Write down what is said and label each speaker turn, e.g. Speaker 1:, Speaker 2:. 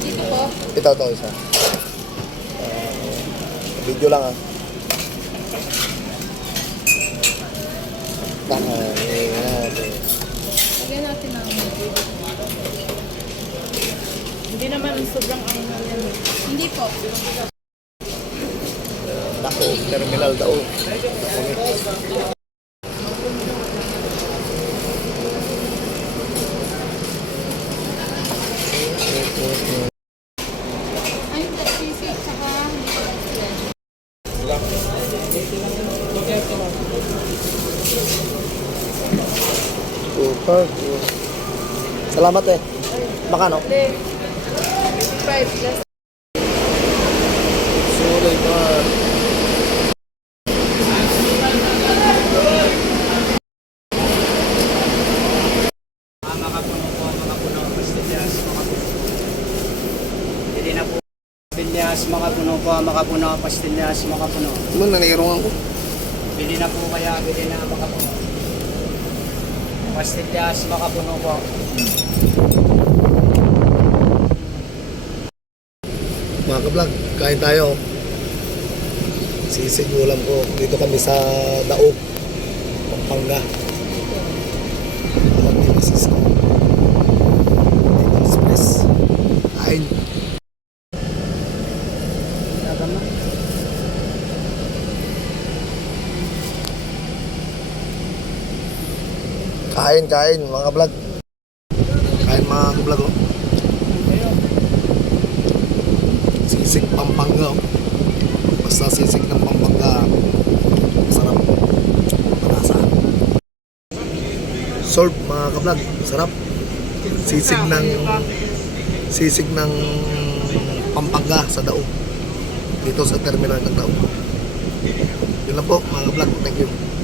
Speaker 1: Dito po.
Speaker 2: Ito, ito, isa. Ah, video lang ah. Baka, eh, natin.
Speaker 1: Lagyan natin ng
Speaker 3: Hindi naman sobrang ang yan. eh.
Speaker 1: Hindi po.
Speaker 2: Dako, terminal daw.
Speaker 1: Ay, hindi. Sisi. Tsaka hindi ko yan.
Speaker 2: Super. Salamat eh. Makano?
Speaker 1: Five plus.
Speaker 2: Sulit pa.
Speaker 4: mga puno po, mga puno, pastillas, mga puno. Hindi na po. Pastillas, mga puno po, mga puno, pastillas, mga puno.
Speaker 2: Ano, nanirungan ko.
Speaker 4: Bili na po kaya, bili na mga puno. Pastillas, mga puno po.
Speaker 2: Mga ka-vlog, kain tayo. Sisig ulam ko. Dito kami sa Daog, Pampanga. Alam ni Mrs. ko. Dito Express. Kain. Kain, kain, mga ka-vlog. Kain mga ka-vlog. Oh. Sisig Pampanga. oh. Basta sisig ng Pampanga. Masarap. Malasa. Solve mga kablog. Sarap. Sisig ng sisig ng Pampanga sa Daog. Dito sa terminal ng Daog. Yun lang po mga kablog. Thank you.